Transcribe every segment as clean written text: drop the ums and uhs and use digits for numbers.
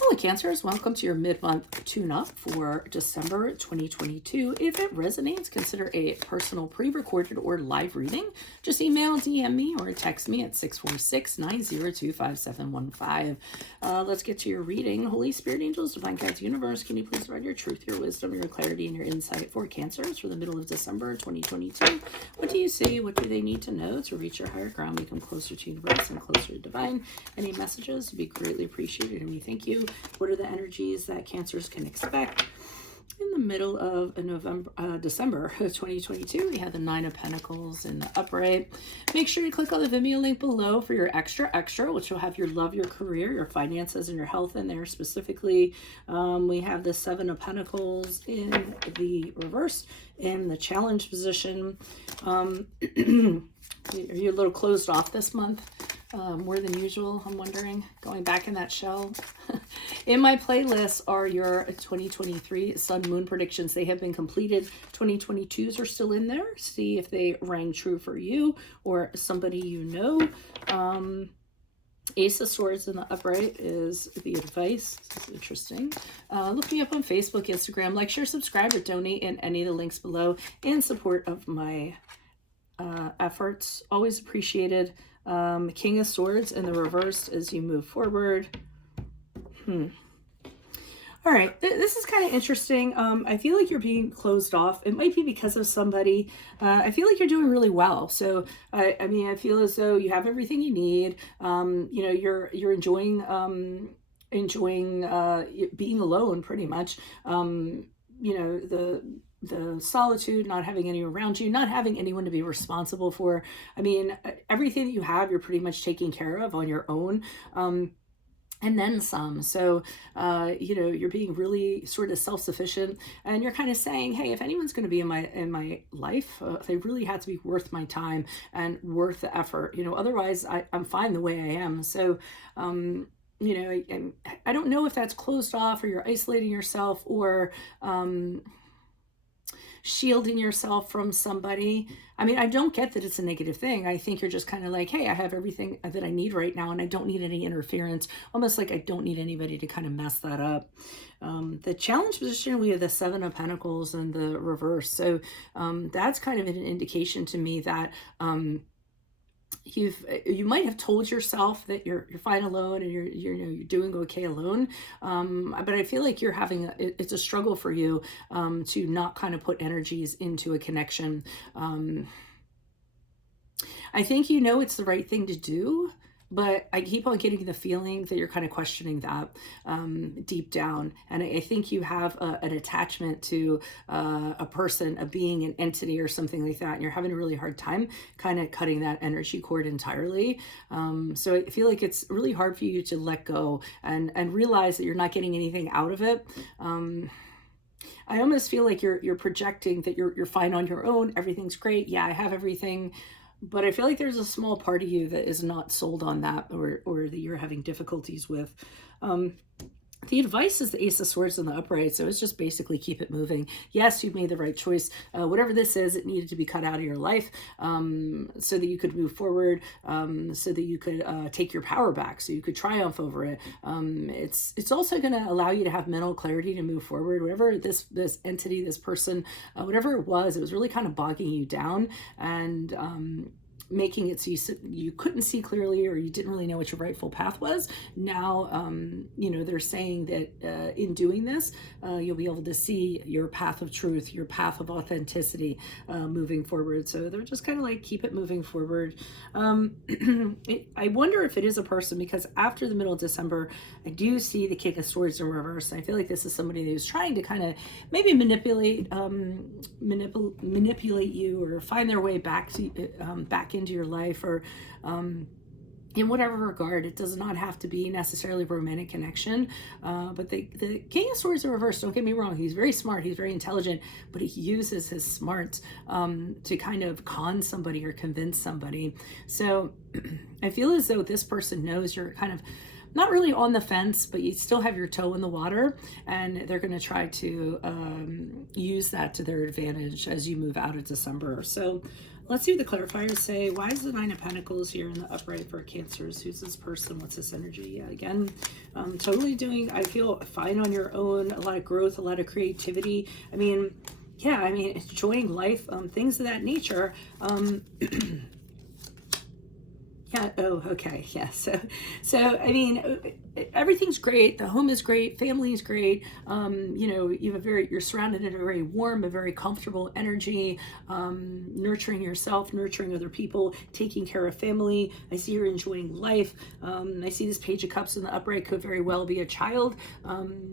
Hola Cancers, welcome to your mid-month tune-up for December 2022. If it resonates, consider a personal pre-recorded or live reading. Just email, DM me, or text me at 646-902-5715. Let's get to your reading. Holy Spirit, Angels, Divine Guides, Universe, can you please provide your truth, your wisdom, your clarity, and your insight for Cancers for the middle of December 2022? What do you see? What do they need to know to reach your higher ground, become closer to Universe and closer to Divine? Any messages would be greatly appreciated, and we thank you. What are the energies that Cancers can expect in the middle of December 2022? We have the Nine of Pentacles in the upright. Make sure you click on the Vimeo link below for your extra, which will have your love, your career, your finances, and your health in there specifically. We have the Seven of Pentacles in the reverse in the challenge position. Are you a little closed off this month? More than usual, I'm wondering, going back in that shell. In my playlist are your 2023 sun moon predictions. They have been completed. 2022s are still in there. See if they rang true for you or somebody you know. Ace of Swords in the upright is the advice. This is interesting. Look me up on Facebook, Instagram. Like, share, subscribe, or donate in any of the links below in support of my efforts. Always appreciated. King of Swords in the reverse as you move forward. All right, this is kind of interesting. I feel like you're being closed off. It might be because of somebody. I feel like you're doing really well. So, I mean, I feel as though you have everything you need. You know, you're enjoying being alone, pretty much. You know, the solitude, not having anyone around you, not having anyone to be responsible for. I mean, everything that you have, you're pretty much taking care of on your own. And then some. So, you know, you're being really sort of self-sufficient, and you're kind of saying, hey, if anyone's going to be in my life, they really have to be worth my time and worth the effort, you know, otherwise I'm fine the way I am. So, you know, I don't know if that's closed off or you're isolating yourself or, shielding yourself from somebody. I mean, I don't get that it's a negative thing. I think you're just kind of like, hey, I have everything that I need right now, and I don't need any interference. Almost like I don't need anybody to kind of mess that up. The challenge position, we have the Seven of Pentacles in the reverse. So that's kind of an indication to me that you might have told yourself that you're fine alone and you're doing okay alone, but I feel like you're having it's a struggle for you to not kind of put energies into a connection. I think you know it's the right thing to do, but I keep on getting the feeling that you're kind of questioning that deep down. And I think you have an attachment to a person, a being, an entity, or something like that. And you're having a really hard time kind of cutting that energy cord entirely. So I feel like it's really hard for you to let go and realize that you're not getting anything out of it. I almost feel like you're projecting that you're fine on your own. Everything's great. Yeah, I have everything. But I feel like there's a small part of you that is not sold on that, or that you're having difficulties with. The advice is the Ace of Swords in the upright, so it's just basically keep it moving. Yes, you've made the right choice. Whatever this is, it needed to be cut out of your life so that you could move forward, so that you could take your power back, so you could triumph over it. It's also going to allow you to have mental clarity to move forward. Whatever this entity, this person, whatever it was really kind of bogging you down and making it so you couldn't see clearly, or you didn't really know what your rightful path was. Now, you know, they're saying that in doing this, you'll be able to see your path of truth, your path of authenticity moving forward. So they're just kind of like, keep it moving forward. I wonder if it is a person, because after the middle of December, I do see the King of Swords in reverse. And I feel like this is somebody who's trying to kind of maybe manipulate you, or find their way back into your life, or in whatever regard. It does not have to be necessarily a romantic connection, but the King of Swords in reverse, don't get me wrong, he's very smart, he's very intelligent, but he uses his smarts to kind of con somebody or convince somebody. So I feel as though this person knows you're kind of not really on the fence, but you still have your toe in the water, and they're going to try to use that to their advantage as you move out of December. So Let's see what the clarifiers say. Why is the Nine of Pentacles here in the upright for Cancers? Who's this person? What's this energy? Yeah, again, totally doing, I feel, fine on your own. A lot of growth, a lot of creativity. I mean, yeah, I mean, enjoying life, things of that nature. Yeah. Oh, okay. Yeah. So I mean, everything's great. The home is great. Family is great. You know, you're surrounded in a very warm, a very comfortable energy. Nurturing yourself, nurturing other people, taking care of family. I see you're enjoying life. I see this Page of Cups in the upright could very well be a child.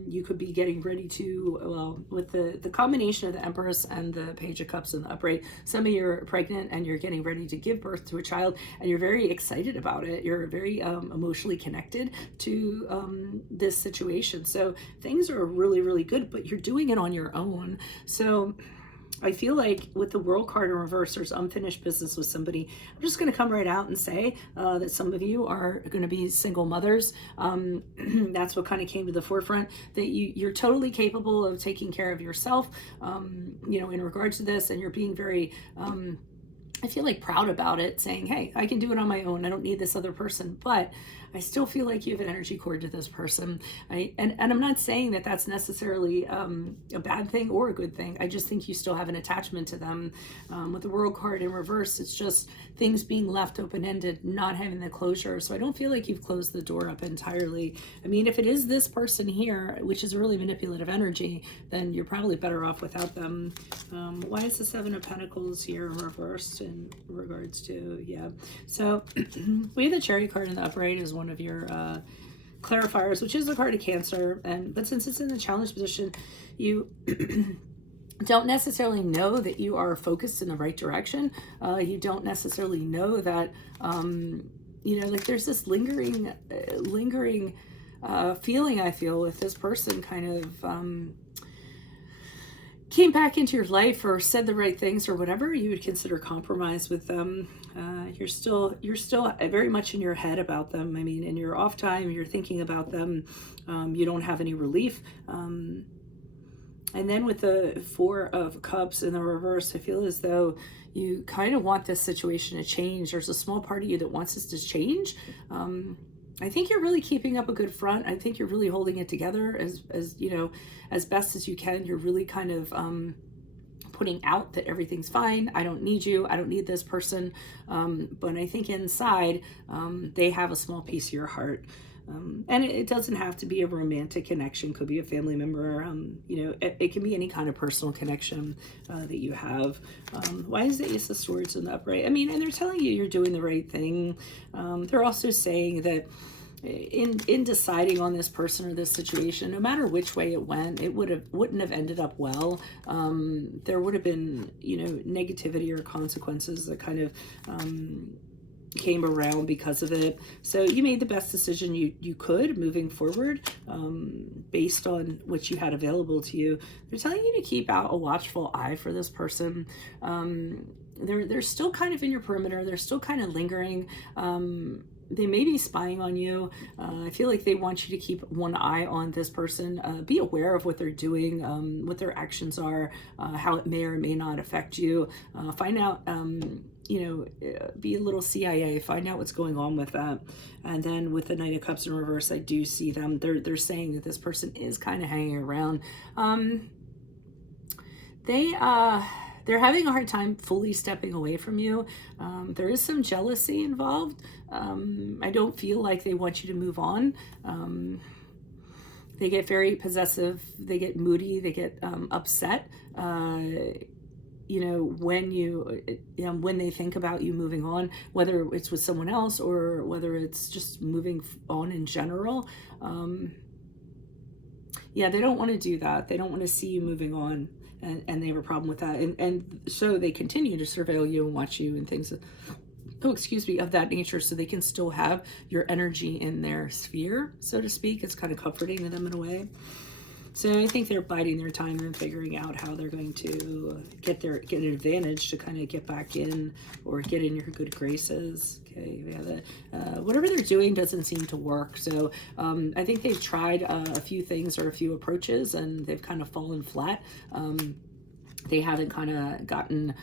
You could be getting ready to, well, with the combination of the Empress and the Page of Cups in the upright, some of you are pregnant and you're getting ready to give birth to a child, and you're very excited about it. You're very emotionally connected to this situation. So things are really, really good, but you're doing it on your own. So I feel like with the World card in reverse, there's unfinished business with somebody. I'm just going to come right out and say that some of you are going to be single mothers. That's what kind of came to the forefront, that you're totally capable of taking care of yourself, you know, in regards to this, and you're being very I feel like proud about it, saying, hey, I can do it on my own. I don't need this other person. But I still feel like you have an energy cord to this person. And I'm not saying that that's necessarily a bad thing or a good thing. I just think you still have an attachment to them. With the World card in reverse, it's just things being left open-ended, not having the closure. So I don't feel like you've closed the door up entirely. I mean, if it is this person here, which is a really manipulative energy, then you're probably better off without them. Why is the Seven of Pentacles here reversed in regards to, yeah. So we have the Chariot card in the upright as one of your clarifiers, which is the card of Cancer. But since it's in the challenge position, you don't necessarily know that you are focused in the right direction. You don't necessarily know that, you know, like there's this lingering feeling I feel with this person kind of came back into your life or said the right things or whatever you would consider compromise with them. You're still very much in your head about them. I mean, in your off time, you're thinking about them. You don't have any relief. And then with the Four of Cups in the reverse, I feel as though you kind of want this situation to change. There's a small part of you that wants this to change. I think you're really keeping up a good front. I think you're really holding it together as you know, as best as you can. You're really kind of putting out that everything's fine. I don't need you. I don't need this person. But I think inside they have a small piece of your heart. And it doesn't have to be a romantic connection. Could be a family member. You know, it can be any kind of personal connection that you have. Why is the Ace of Swords in the upright? I mean, and they're telling you you're doing the right thing. They're also saying that in deciding on this person or this situation, no matter which way it went, it wouldn't have ended up well. There would have been, you know, negativity or consequences that kind of came around because of it. So you made the best decision you could moving forward, based on what you had available to you. They're telling you to keep out a watchful eye for this person. They're still kind of in your perimeter. They're still kind of lingering. They may be spying on you. I feel like they want you to keep one eye on this person. Be aware of what they're doing, what their actions are, how it may or may not affect you. Find out, you know, be a little CIA, find out what's going on with that. And then with the Knight of Cups in reverse, I do see them. They're saying that this person is kind of hanging around. They're having a hard time fully stepping away from you. There is some jealousy involved. I don't feel like they want you to move on. They get very possessive. They get moody. They get upset. You know, when they think about you moving on, whether it's with someone else or whether it's just moving on in general. Yeah, they don't want to do that. They don't want to see you moving on. And they have a problem with that. And so they continue to surveil you and watch you and things, of that nature, so they can still have your energy in their sphere, so to speak. It's kind of comforting to them in a way. So I think they're biding their time and figuring out how they're going to get an advantage to kind of get back in or get in your good graces. Okay, yeah, whatever they're doing doesn't seem to work. So I think they've tried a few things or a few approaches and they've kind of fallen flat. They haven't kind of gotten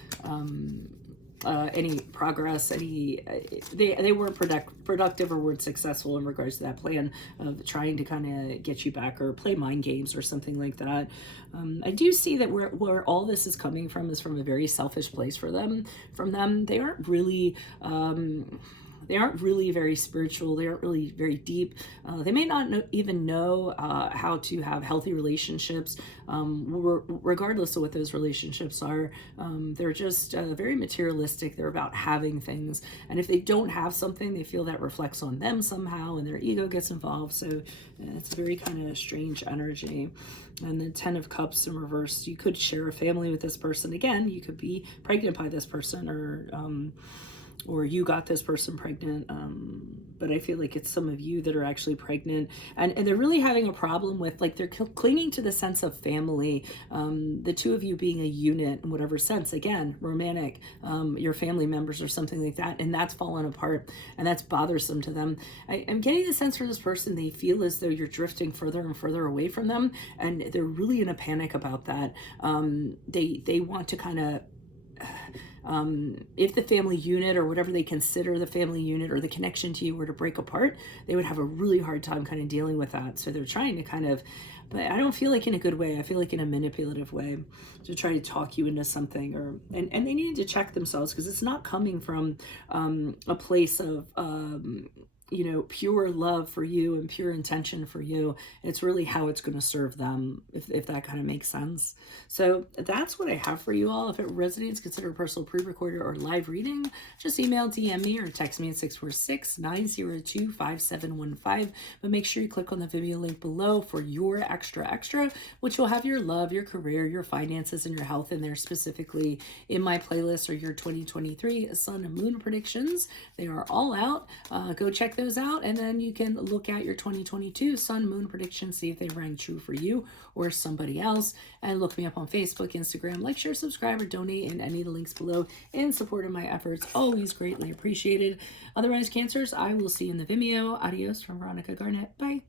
any progress, they weren't productive or weren't successful in regards to that plan of trying to kind of get you back or play mind games or something like that. I do see that where all this is coming from is from a very selfish place for them. From them, they aren't really very spiritual. They aren't really very deep. They may not even know how to have healthy relationships, regardless of what those relationships are. They're just very materialistic. They're about having things. And if they don't have something, they feel that reflects on them somehow and their ego gets involved. So it's a very kind of strange energy. And the 10 of Cups in reverse, you could share a family with this person. Again, you could be pregnant by this person, or you got this person pregnant, but I feel like it's some of you that are actually pregnant, and they're really having a problem with, like, they're clinging to the sense of family, the two of you being a unit in whatever sense, again, romantic, your family members or something like that, and that's fallen apart, and that's bothersome to them. I'm getting the sense for this person, they feel as though you're drifting further and further away from them, and they're really in a panic about that. They want to kind of, if the family unit or whatever they consider the family unit or the connection to you were to break apart, they would have a really hard time kind of dealing with that. So they're trying to kind of, but I don't feel like in a good way. I feel like in a manipulative way to try to talk you into something, and they need to check themselves, because it's not coming from a place of pure love for you and pure intention for you. It's really how it's going to serve them, if that kind of makes sense. So that's what I have for you all. If it resonates, consider a personal pre-recorded or live reading. Just email, DM me, or text me at 646-902-5715. But make sure you click on the video link below for your extra, which will have your love, your career, your finances, and your health in there, specifically in my playlist, or your 2023 Sun and Moon predictions. They are all out. Go check those out, and then you can look at your 2022 Sun Moon predictions, see if they rang true for you or somebody else, and look me up on Facebook, Instagram. Like, share, subscribe, or donate in any of the links below in support of my efforts. Always greatly appreciated. Otherwise, Cancers, I will see you in the Vimeo. Adios from Veronica Garnet. Bye.